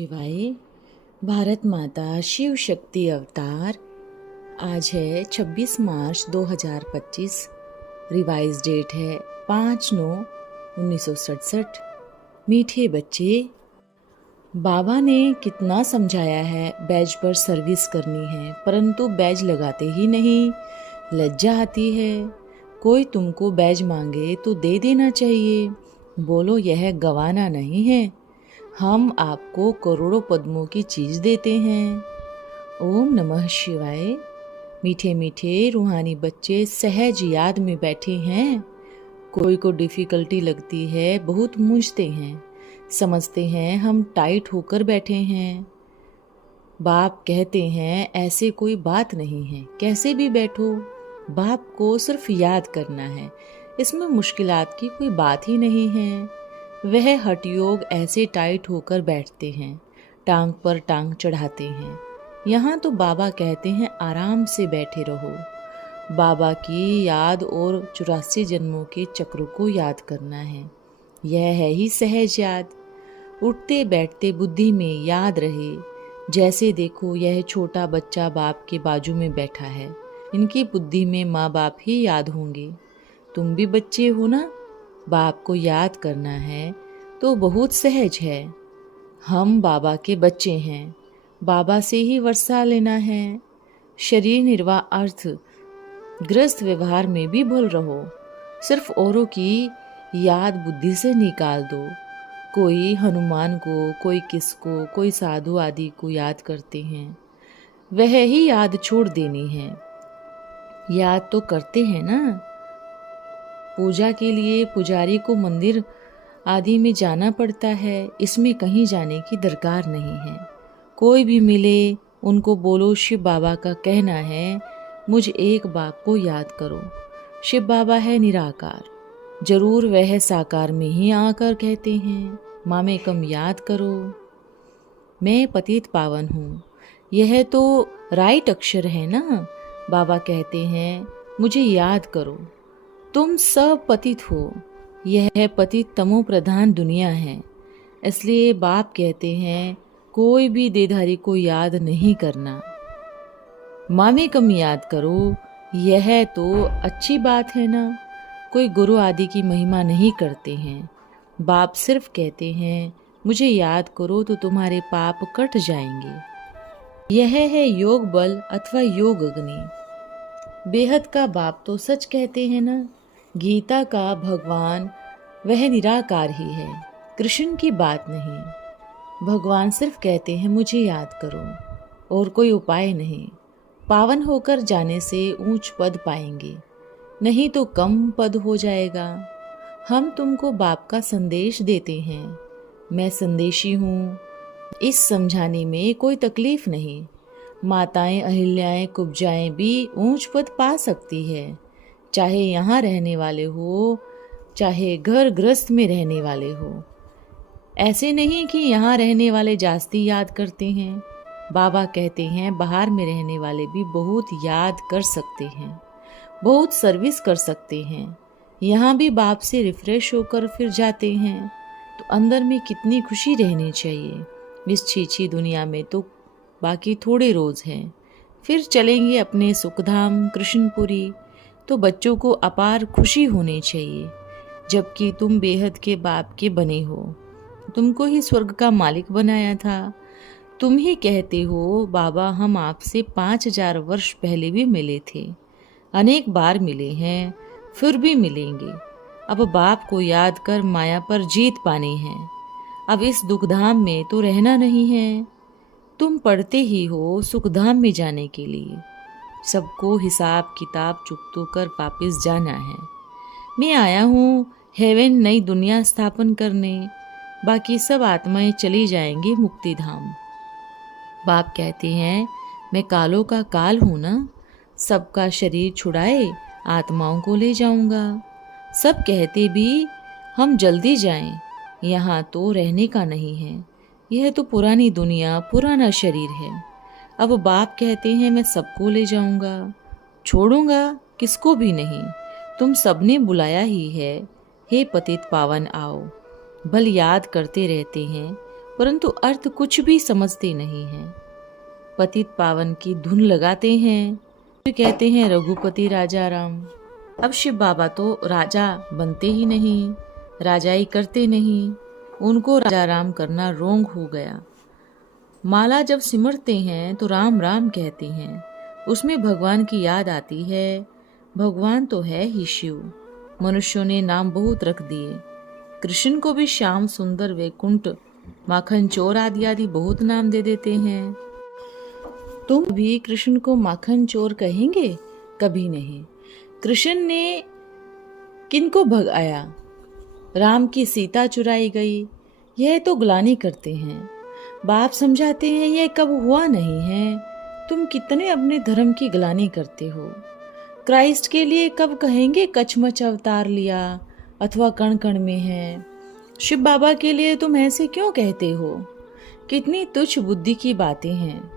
शिवाय। भारत माता शिव शक्ति अवतार। आज है 26 मार्च 2025। रिवाइज डेट है 5/9/1967। मीठे बच्चे, बाबा ने कितना समझाया है बैज पर सर्विस करनी है, परंतु बैज लगाते ही नहीं। लज्जा आती है। कोई तुमको बैज मांगे तो दे देना चाहिए। बोलो यह गवाना नहीं है। हम आपको करोड़ों पद्मों की चीज देते हैं। ओम नमः शिवाय। मीठे मीठे रूहानी बच्चे सहज याद में बैठे हैं। कोई को डिफिकल्टी लगती है, बहुत मूंझते हैं, समझते हैं हम टाइट होकर बैठे हैं। बाप कहते हैं ऐसे कोई बात नहीं है, कैसे भी बैठो, बाप को सिर्फ याद करना है। इसमें मुश्किलात की कोई बात ही नहीं है। वह हठ योग ऐसे टाइट होकर बैठते हैं, टांग पर टांग चढ़ाते हैं। यहाँ तो बाबा कहते हैं आराम से बैठे रहो। बाबा की याद और 84 जन्मों के चक्र को याद करना है। यह है ही सहज याद। उठते बैठते बुद्धि में याद रहे। जैसे देखो यह छोटा बच्चा बाप के बाजू में बैठा है, इनकी बुद्धि में माँ बाप ही याद होंगे। तुम भी बच्चे हो ना, बाप को याद करना है तो बहुत सहज है। हम बाबा के बच्चे हैं, बाबा से ही वर्षा लेना है। शरीर निर्वाह अर्थ ग्रस्त व्यवहार में भी भूल रहो। सिर्फ औरों की याद बुद्धि से निकाल दो। कोई हनुमान को, कोई किसको, कोई साधु आदि को याद करते हैं, वह ही याद छोड़ देनी है। याद तो करते हैं ना। पूजा के लिए पुजारी को मंदिर आदि में जाना पड़ता है, इसमें कहीं जाने की दरकार नहीं है। कोई भी मिले उनको बोलो शिव बाबा का कहना है मुझ एक बाप को याद करो। शिव बाबा है निराकार, जरूर वह साकार में ही आकर कहते हैं मामे कम याद करो। मैं पतित पावन हूँ, यह तो राइट अक्षर है ना। बाबा कहते हैं मुझे याद करो। तुम सब पतित हो, यह पतित तमो प्रधान दुनिया है। इसलिए बाप कहते हैं कोई भी देधारी को याद नहीं करना, मामे कम याद करो। यह तो अच्छी बात है ना। कोई गुरु आदि की महिमा नहीं करते हैं। बाप सिर्फ कहते हैं मुझे याद करो तो तुम्हारे पाप कट जाएंगे। यह है योग बल अथवा योग अग्नि। बेहद का बाप तो सच कहते हैं ना। गीता का भगवान वह निराकार ही है, कृष्ण की बात नहीं। भगवान सिर्फ कहते हैं मुझे याद करो, और कोई उपाय नहीं। पावन होकर जाने से ऊंच पद पाएंगे, नहीं तो कम पद हो जाएगा। हम तुमको बाप का संदेश देते हैं, मैं संदेशी हूँ। इस समझाने में कोई तकलीफ नहीं। माताएं अहिल्याएं कुब्जाएं भी ऊंच पद पा सकती है, चाहे यहाँ रहने वाले हो, चाहे घर गृहस्थ में रहने वाले हो। ऐसे नहीं कि यहाँ रहने वाले जास्ती याद करते हैं। बाबा कहते हैं बाहर में रहने वाले भी बहुत याद कर सकते हैं, बहुत सर्विस कर सकते हैं। यहाँ भी बाप से रिफ्रेश होकर फिर जाते हैं, तो अंदर में कितनी खुशी रहनी चाहिए। इस छीछी दुनिया में तो बाकी थोड़े रोज हैं, फिर चलेंगे अपने सुखधाम कृष्णपुरी। तो बच्चों को अपार खुशी होनी चाहिए, जबकि तुम बेहद के बाप के बने हो। तुमको ही स्वर्ग का मालिक बनाया था। तुम ही कहते हो बाबा हम आपसे 5000 वर्ष पहले भी मिले थे, अनेक बार मिले हैं, फिर भी मिलेंगे। अब बाप को याद कर माया पर जीत पानी है। अब इस दुखधाम में तो रहना नहीं है। तुम पढ़ते ही हो सुखधाम में जाने के लिए। सबको हिसाब किताब चुकतो कर वापस जाना है। मैं आया हूँ हेवन नई दुनिया स्थापन करने, बाकी सब आत्माएं चली जाएंगी मुक्ति धाम। बाप कहते हैं मैं कालों का काल हूँ ना, सबका शरीर छुड़ाए आत्माओं को ले जाऊंगा। सब कहते भी हम जल्दी जाएं, यहाँ तो रहने का नहीं है। यह तो पुरानी दुनिया, पुराना शरीर है। अब बाप कहते हैं मैं सबको ले जाऊंगा, छोड़ूंगा किसको भी नहीं। तुम सबने बुलाया ही है, हे पतित पावन आओ। भल याद करते रहते हैं, परंतु अर्थ कुछ भी समझते नहीं हैं। पतित पावन की धुन लगाते हैं, फिर कहते हैं रघुपति राजा राम। अब शिव बाबा तो राजा बनते ही नहीं, राजाई करते नहीं, उनको राजा राम करना रोंग हो गया। माला जब सिमरते हैं तो राम राम कहते हैं, उसमें भगवान की याद आती है। भगवान तो है ही शिव। मनुष्यों ने नाम बहुत रख दिए, कृष्ण को भी श्याम सुंदर, वैकुंठ, माखन चोर आदि आदि बहुत नाम दे देते हैं। तुम भी कृष्ण को माखन चोर कहेंगे? कभी नहीं। कृष्ण ने किनको भगाया? राम की सीता चुराई गई, यह तो ग्लानि करते हैं। बाप समझाते हैं यह कब हुआ नहीं है। तुम कितने अपने धर्म की ग्लानि करते हो। क्राइस्ट के लिए कब कहेंगे कचमच अवतार लिया अथवा कण कण में है। शिव बाबा के लिए तुम ऐसे क्यों कहते हो? कितनी तुच्छ बुद्धि की बातें हैं,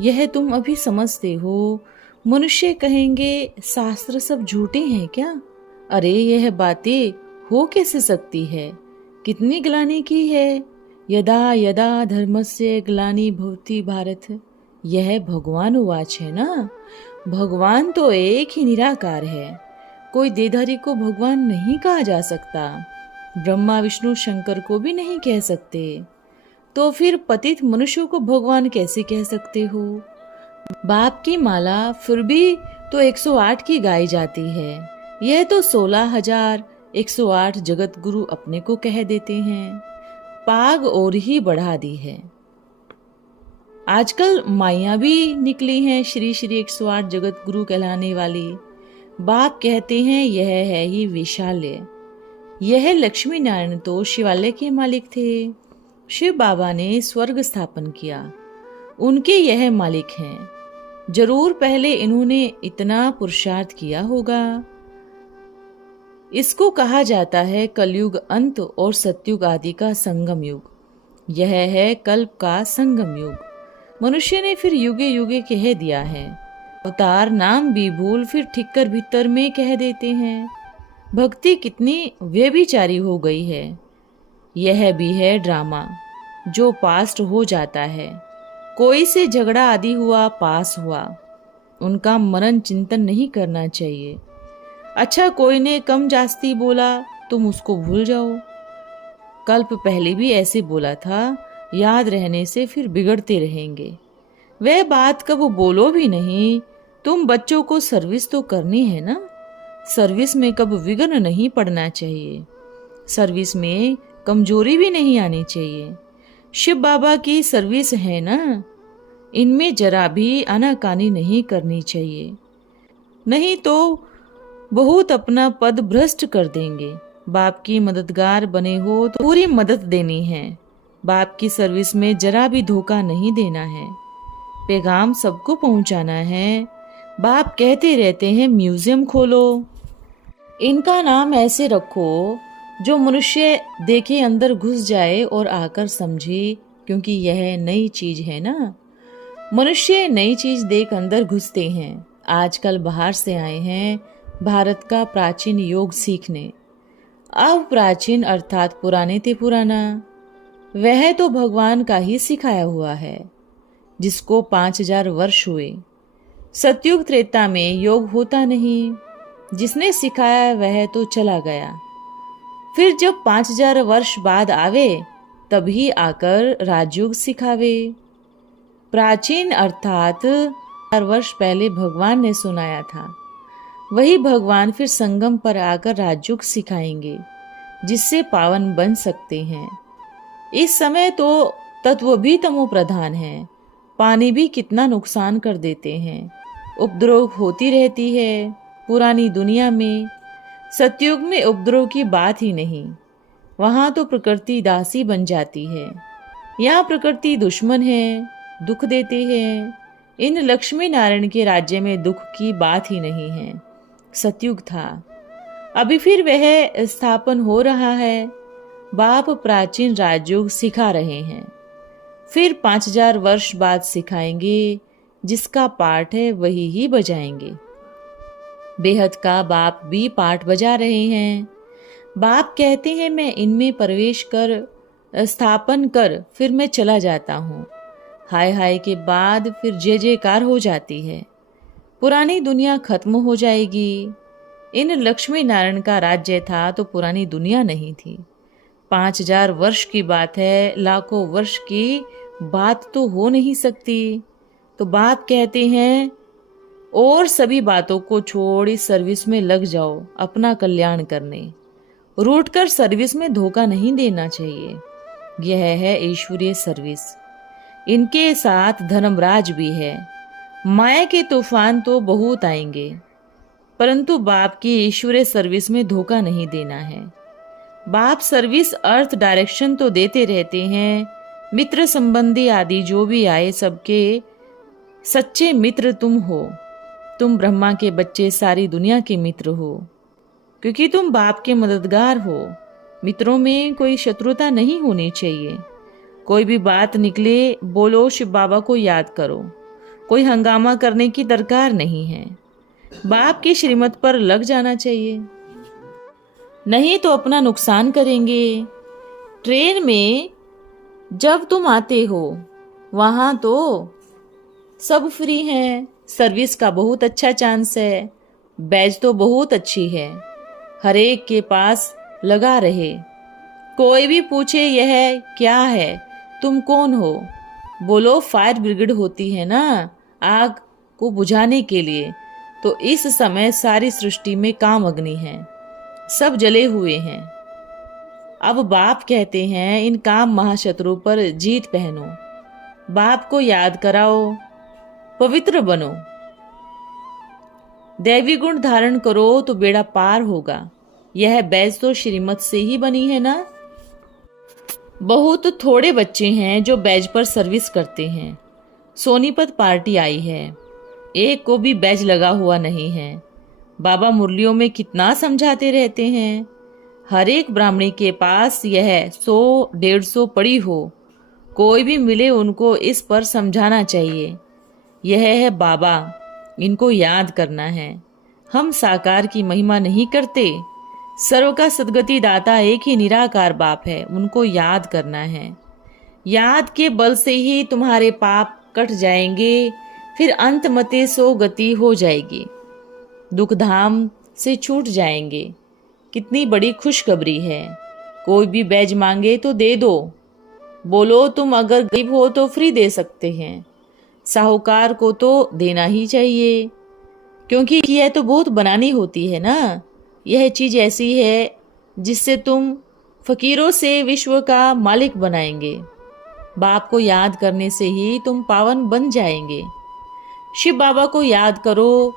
यह तुम अभी समझते हो। मनुष्य कहेंगे शास्त्र सब झूठे हैं क्या? अरे यह बातें हो कैसे सकती है? कितनी ग्लानि की है। यदा यदा धर्मस्य ग्लानि भवति भारत, यह भगवान उवाच है ना। भगवान तो एक ही निराकार है, कोई देहधारी को भगवान नहीं कहा जा सकता। ब्रह्मा विष्णु शंकर को भी नहीं कह सकते, तो फिर पतित मनुष्यों को भगवान कैसे कह सकते हो? बाप की माला फिर भी तो 108 की गाई जाती है, यह तो 16,108 जगत गुरु अपने को कह देते हैं। पाग और ही बढ़ा दी है। आजकल माइया भी निकली हैं श्री श्री 108 जगत गुरु कहलाने वाली। बाप कहते हैं यह है ही विशाल्य। यह लक्ष्मी नारायण तो शिवालय के मालिक थे। शिव बाबा ने स्वर्ग स्थापन किया, उनके यह मालिक हैं। जरूर पहले इन्होंने इतना पुरुषार्थ किया होगा। इसको कहा जाता है कलयुग अंत और सतयुग आदि का संगम युग। यह है कल्प का संगम युग। मनुष्य ने फिर युगे युगे कह दिया है। अवतार नाम भी भूल फिर ठिक्कर भीतर में कह देते हैं। भक्ति कितनी व्यभिचारी हो गई है। यह भी है ड्रामा जो पास्ट हो जाता है। कोई से झगड़ा आदि हुआ, पास हुआ, उनका मनन चिंतन नहीं करना चाहिए। अच्छा कोई ने कम जास्ती बोला, तुम उसको भूल जाओ। कल्प पहले भी ऐसे बोला था, याद रहने से फिर बिगड़ते रहेंगे। वह बात कब बोलो भी नहीं। तुम बच्चों को सर्विस तो करनी है ना। सर्विस में कब विघ्न नहीं पड़ना चाहिए। सर्विस में कमजोरी भी नहीं आनी चाहिए। शिव बाबा की सर्विस है ना, इनमें जरा भी आनाकानी नहीं करनी चाहिए, नहीं तो बहुत अपना पद भ्रष्ट कर देंगे। बाप की मददगार बने हो तो पूरी मदद देनी है। बाप की सर्विस में जरा भी धोखा नहीं देना है। पैगाम सबको पहुंचाना है। बाप कहते रहते हैं म्यूजियम खोलो। इनका नाम ऐसे रखो जो मनुष्य देखे अंदर घुस जाए और आकर समझे, क्योंकि यह नई चीज है ना। मनुष्य नई चीज देख अंदर घुसते हैं। आजकल बाहर से आए हैं भारत का प्राचीन योग सीखने। अब प्राचीन अर्थात पुराने ते पुराना, वह तो भगवान का ही सिखाया हुआ है, जिसको 5000 वर्ष हुए। सतयुग त्रेता में योग होता नहीं। जिसने सिखाया वह तो चला गया। फिर जब 5000 वर्ष बाद आवे तभी आकर राजयोग सिखावे। प्राचीन अर्थात 4 वर्ष पहले भगवान ने सुनाया था, वही भगवान फिर संगम पर आकर राजयोग सिखाएंगे, जिससे पावन बन सकते हैं। इस समय तो तत्व भी तमो प्रधान है। पानी भी कितना नुकसान कर देते हैं। उपद्रव होती रहती है पुरानी दुनिया में। सतयुग में उपद्रव की बात ही नहीं। वहां तो प्रकृति दासी बन जाती है। यहाँ प्रकृति दुश्मन है, दुख देते हैं। इन लक्ष्मी नारायण के राज्य में दुख की बात ही नहीं है। सतयुग था, अभी फिर वह स्थापन हो रहा है। बाप प्राचीन राजयोग सिखा रहे हैं, फिर 5000 वर्ष बाद सिखाएंगे। जिसका पाठ है वही ही बजाएंगे। बेहद का बाप भी पाठ बजा रहे हैं। बाप कहते हैं मैं इनमें प्रवेश कर स्थापन कर फिर मैं चला जाता हूँ। हाय हाय के बाद फिर जय जयकार हो जाती है। पुरानी दुनिया खत्म हो जाएगी। इन लक्ष्मी नारायण का राज्य था तो पुरानी दुनिया नहीं थी। 5000 वर्ष की बात है, लाखों वर्ष की बात तो हो नहीं सकती। तो बाप कहते हैं और सभी बातों को छोड़ इस सर्विस में लग जाओ, अपना कल्याण करने। रूठ कर सर्विस में धोखा नहीं देना चाहिए। यह है ईश्वरीय सर्विस। इनके साथ धर्मराज भी है। माया के तूफान तो बहुत आएंगे, परंतु बाप की ईश्वरीय सर्विस में धोखा नहीं देना है। बाप सर्विस अर्थ डायरेक्शन तो देते रहते हैं। मित्र संबंधी आदि जो भी आए सबके सच्चे मित्र तुम हो। तुम ब्रह्मा के बच्चे सारी दुनिया के मित्र हो, क्योंकि तुम बाप के मददगार हो। मित्रों में कोई शत्रुता नहीं होनी चाहिए। कोई भी बात निकले बोलो शिव बाबा को याद करो। कोई हंगामा करने की दरकार नहीं है। बाप की श्रीमत पर लग जाना चाहिए, नहीं तो अपना नुकसान करेंगे। ट्रेन में जब तुम आते हो वहां तो सब फ्री है। सर्विस का बहुत अच्छा चांस है। बैज तो बहुत अच्छी है। हर एक के पास लगा रहे। कोई भी पूछे यह क्या है, तुम कौन हो, बोलो फायर ब्रिगेड होती है ना, आग को बुझाने के लिए। तो इस समय सारी सृष्टि में काम अग्नि है, सब जले हुए हैं। अब बाप कहते हैं इन काम महाशत्रु पर जीत पहनो। बाप को याद कराओ, पवित्र बनो, दैवी गुण धारण करो तो बेड़ा पार होगा। यह बैज तो श्रीमत से ही बनी है ना। बहुत थोड़े बच्चे हैं जो बैज पर सर्विस करते हैं। सोनीपत पार्टी आई है, एक को भी बैज लगा हुआ नहीं है। बाबा मुरलियों में कितना समझाते रहते हैं। हर एक ब्राह्मणी के पास यह 100-150 पड़ी हो, कोई भी मिले उनको इस पर समझाना चाहिए। यह है बाबा, इनको याद करना है। हम साकार की महिमा नहीं करते। सर्व का सदगति दाता एक ही निराकार बाप है, उनको याद करना है। याद के बल से ही तुम्हारे पाप कट जाएंगे, फिर अंत मते सो गति हो जाएगी, दुख धाम से छूट जाएंगे। कितनी बड़ी खुशखबरी है। कोई भी बैज मांगे तो दे दो। बोलो तुम अगर गरीब हो तो फ्री दे सकते हैं। साहूकार को तो देना ही चाहिए, क्योंकि यह तो बहुत बनानी होती है ना। यह चीज ऐसी है जिससे तुम फकीरों से विश्व का मालिक बनाएंगे। बाप को याद करने से ही तुम पावन बन जाएंगे। शिव बाबा को याद करो,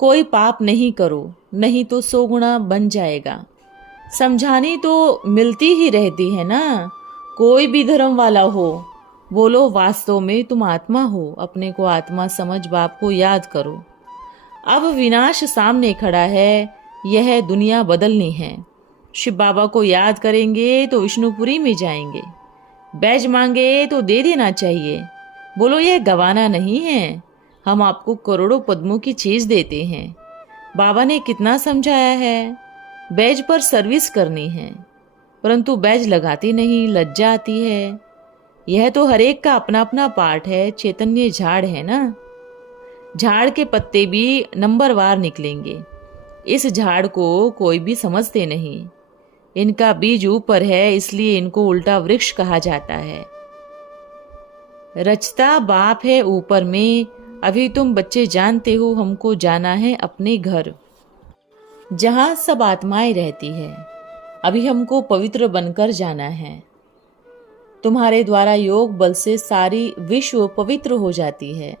कोई पाप नहीं करो, नहीं तो 100 गुना बन जाएगा। समझानी तो मिलती ही रहती है ना। कोई भी धर्म वाला हो, बोलो वास्तव में तुम आत्मा हो, अपने को आत्मा समझ बाप को याद करो। अब विनाश सामने खड़ा है, यह दुनिया बदलनी है। शिव बाबा को याद करेंगे तो विष्णुपुरी में जाएंगे। बैज मांगे तो दे देना चाहिए। बोलो यह गवाना नहीं है, हम आपको करोड़ों पद्मों की चीज देते हैं। बाबा ने कितना समझाया है, बैज पर सर्विस करनी है, परंतु बैज लगाती नहीं, लज्जा आती है। यह तो हर एक का अपना अपना पार्ट है। चैतन्य झाड़ है ना, झाड़ के पत्ते भी नंबरवार निकलेंगे। इस झाड़ को कोई भी समझते नहीं। इनका बीज ऊपर है, इसलिए इनको उल्टा वृक्ष कहा जाता है। रचता बाप है ऊपर में। अभी तुम बच्चे जानते हो हमको जाना है अपने घर, जहां सब आत्माएं रहती है। अभी हमको पवित्र बनकर जाना है। तुम्हारे द्वारा योग बल से सारी विश्व पवित्र हो जाती है।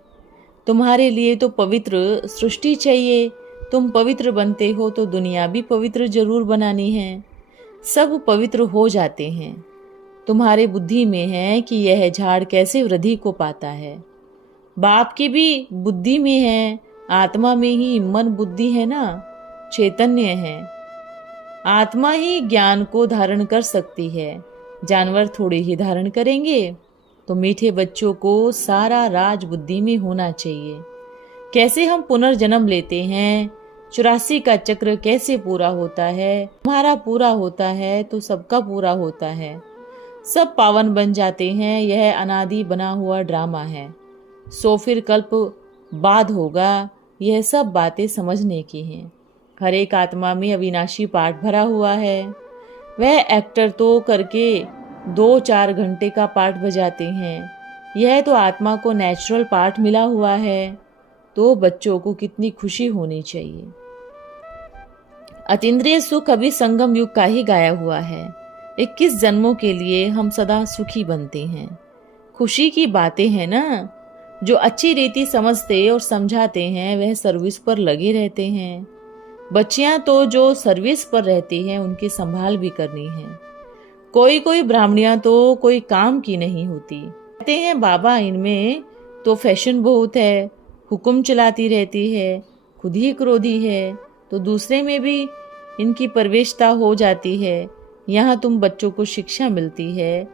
तुम्हारे लिए तो पवित्र सृष्टि चाहिए। तुम पवित्र बनते हो तो दुनिया भी पवित्र जरूर बनानी है। सब पवित्र हो जाते हैं। तुम्हारे बुद्धि में है कि यह झाड़ कैसे वृद्धि को पाता है। बाप की भी बुद्धि में है, आत्मा में ही मन बुद्धि है ना, चैतन्य है। आत्मा ही ज्ञान को धारण कर सकती है, जानवर थोड़े ही धारण करेंगे। तो मीठे बच्चों को सारा राज बुद्धि में होना चाहिए। कैसे हम पुनर्जन्म लेते हैं, 84 का चक्र कैसे पूरा होता है। तुम्हारा पूरा होता है तो सबका पूरा होता है। सब पावन बन जाते हैं। यह अनादि बना हुआ ड्रामा है। सो फिर कल्प बाद होगा। यह सब बातें समझने की हैं। हर एक आत्मा में अविनाशी पाठ भरा हुआ है। वह एक्टर तो करके 2-4 घंटे का पाठ बजाते हैं। यह तो आत्मा को नेचुरल पाठ मिला हुआ है। तो बच्चों को कितनी खुशी होनी चाहिए। अतीन्द्रिय सुख अभी संगम युग का ही गाया हुआ है। 21 जन्मों के लिए हम सदा सुखी बनते हैं। खुशी की बातें हैं ना। जो अच्छी रीति समझते और समझाते हैं वह सर्विस पर लगे रहते हैं। बच्चियां तो जो सर्विस पर रहती हैं उनकी संभाल भी करनी है। कोई कोई ब्राह्मणियां तो कोई काम की नहीं होती। कहते हैं बाबा इनमें तो फैशन बहुत है, हुक्म चलाती रहती है, खुद ही क्रोधी है, तो दूसरे में भी इनकी प्रवेशता हो जाती है। यहाँ तुम बच्चों को शिक्षा मिलती है।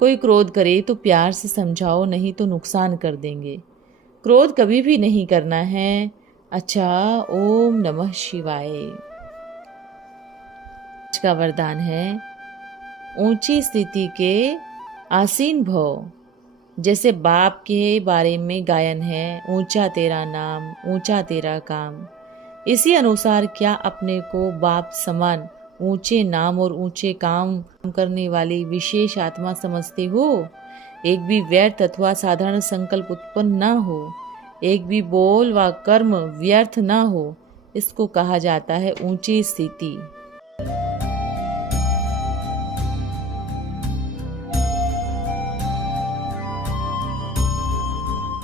कोई क्रोध करे तो प्यार से समझाओ, नहीं तो नुकसान कर देंगे। क्रोध कभी भी नहीं करना है। अच्छा, ओम नमः शिवाय। का वरदान है, ऊंची स्थिति के आसीन भव। जैसे बाप के बारे में गायन है, ऊंचा तेरा नाम, ऊंचा तेरा काम। इसी अनुसार क्या अपने को बाप समान ऊंचे नाम और ऊंचे काम करने वाली विशेष आत्मा समझते हो? एक भी व्यर्थ अथवा साधारण संकल्प उत्पन्न न हो, एक भी बोल व कर्म व्यर्थ न हो, इसको कहा जाता है ऊंची स्थिति।